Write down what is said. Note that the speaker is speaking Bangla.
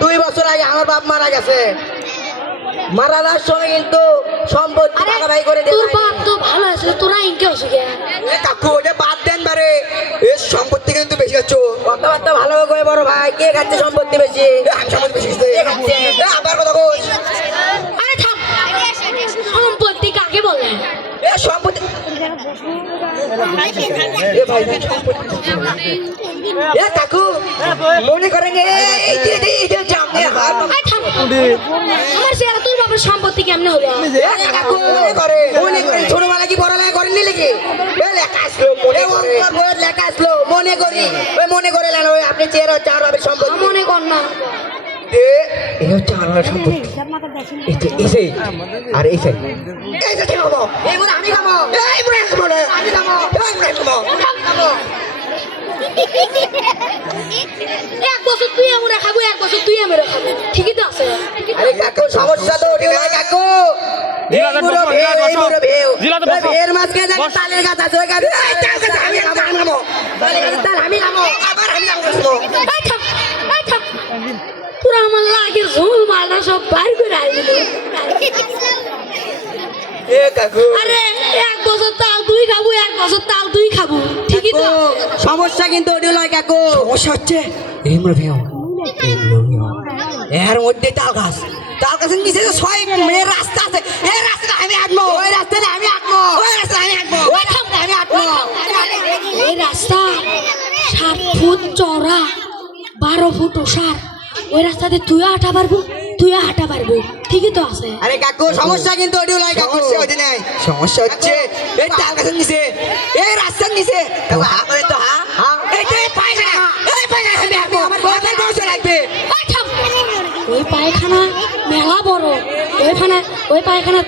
দুই বছর আগে আমার বাপ মারা গেছে মারা যাওয়ার সময় কিন্তু সম্পত্তি ভাগাভাগি করে তোর বাপ তো ভালো আছে তোরা ইনকে হচ্ছে এ কাকু ওটা বাদ দেন বারে এ সম্পত্তি কিন্তু বেশি হচ্ছে কথাবার্তা ভালো করে বড় ভাই কে খাচ্ছে সম্পত্তি বেশি আমি সম্পত্তি বেশি খাচ্ছে? এ, আবার কথা আরে থাম সম্পত্তি কাকে বলে এ সম্পত্তি এ ভাই, সম্পত্তি। এ কাকু মনে করেন? আমার সে বাবার সম্পত্তি কেমনে হলো? কাকু মনে করে মনে করে ছোটবেলা কি বড়বেলা করেননি নাকি? লেখা আসলো মনে করে। লেখা আসলো মনে করি। ওই মনে করে ওই আপনি চেয়ার চার হবে সম্পত্তি। মনে কর না। এই হচ্ছে আমার সম্পত্তি। এই যে এই সেই আর এই সেই এই যে ঠিক হব আমি খাব। এই বুড়া খাব আমি খাব। এই বুড়া খাব। খাব। এক বছর তুই আমরা খাব এক বছর তুই আমরা খাব। ঠিকই তো আছে। আরে কাকু সমস্যা তো ওটিও নাই কাকু। মাঝখানে তালের গাছ আছে, ওই গাছে আমি খাব, আমি খাব। আবার আমি খাব। তোরা আমার লাগের ঝোল মালটা সব বার করে আসবি কাকু। আরে এক বছর তাল তুই খাব এক বছর তাল তুই খাব। সমস্যা কিন্তু ওটিও নয় কাকু। সমস্যা হচ্ছে বুড়ো ভেউ। এর মধ্যে তাল গাছ। তাল গাছের নিচে যে ছয় মেয়ের রাস্তা আছে এই রাস্তাটা আমি আঁকবো। ওই রাস্তাটা আমি আঁকবো। ওই রাস্তা আমি আঁকবো। ওই রাস্তা আমি আঁকবো। এই রাস্তা সাত ফুট চড়া বারো ফুট ওষার ওই রাস্তাতে তুইও হাঁটা পারব তুইও হাঁটা পারব। ঠিকই তো আছে। আরে কাকু সমস্যা কিন্তু ওটিও নয় কাকু। সমস্যা হচ্ছে সমস্যা হচ্ছে এই তাল গাছের নিচে এই রাস্তার তো হা? হা? এই যে পায়খানা এই পায়খানা আমি আমার বাবার বসে লাগবে। ওই ওই পায়খানা মেলা বড়। ওইখানে ওই পায়খানা